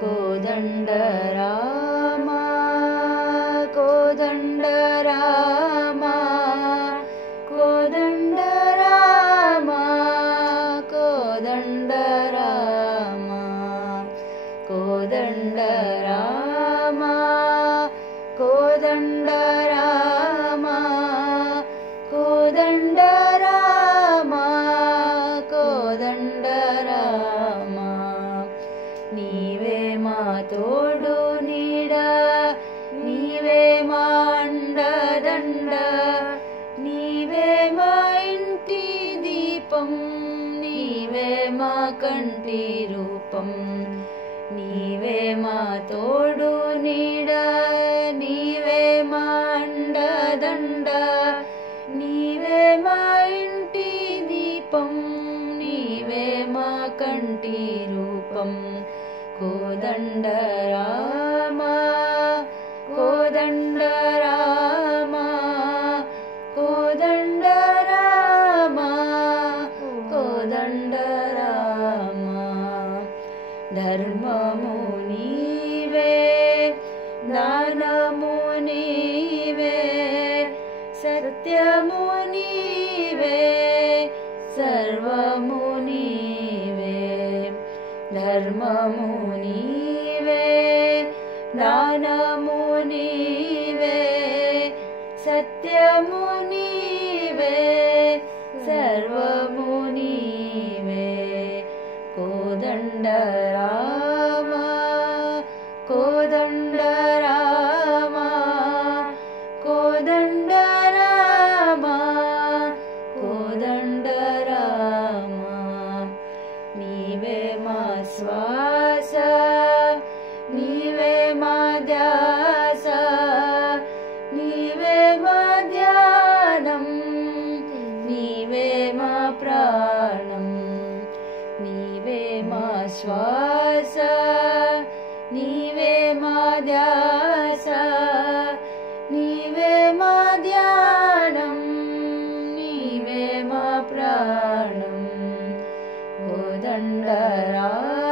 కోదండ రామ కోదండ రామ కోదండ రామ కోదండ రామ కోదండ రామ కోదండ రామ కోదండ రామ కోదండ రామ నీవే మా తోడు నీడ నీవే మా అండదండ నీవే మా ఇంటి దీపం నీవే మా కంటి రూపం నీవే మా తోడు నీడ నీవే మా అండదండ నీవే మా ఇంటి దీపం నీవే మా కంటి రూపం కోదండ రామ కోదండ రామ కోదండ రామ కోదండ రామ ధర్మము నీవే దానము నీవే సత్యము నీవే సర్వము నీవే ధర్మము నీవే దానము నీవే సత్యము నీవే సర్వము నీవే కోదండ రామ కోదండ రామ కోదండ రామ కోదండ రామ నీవే మా శ్వాస నీవే మా ధ్యాస నీవే మా ధ్యానం నీవే మా ప్రాణం నీవే మా శ్వాస నీవే మా ధ్యాస నీవే మా ధ్యానం నీవే మా ప్రాణం కోదండ రామ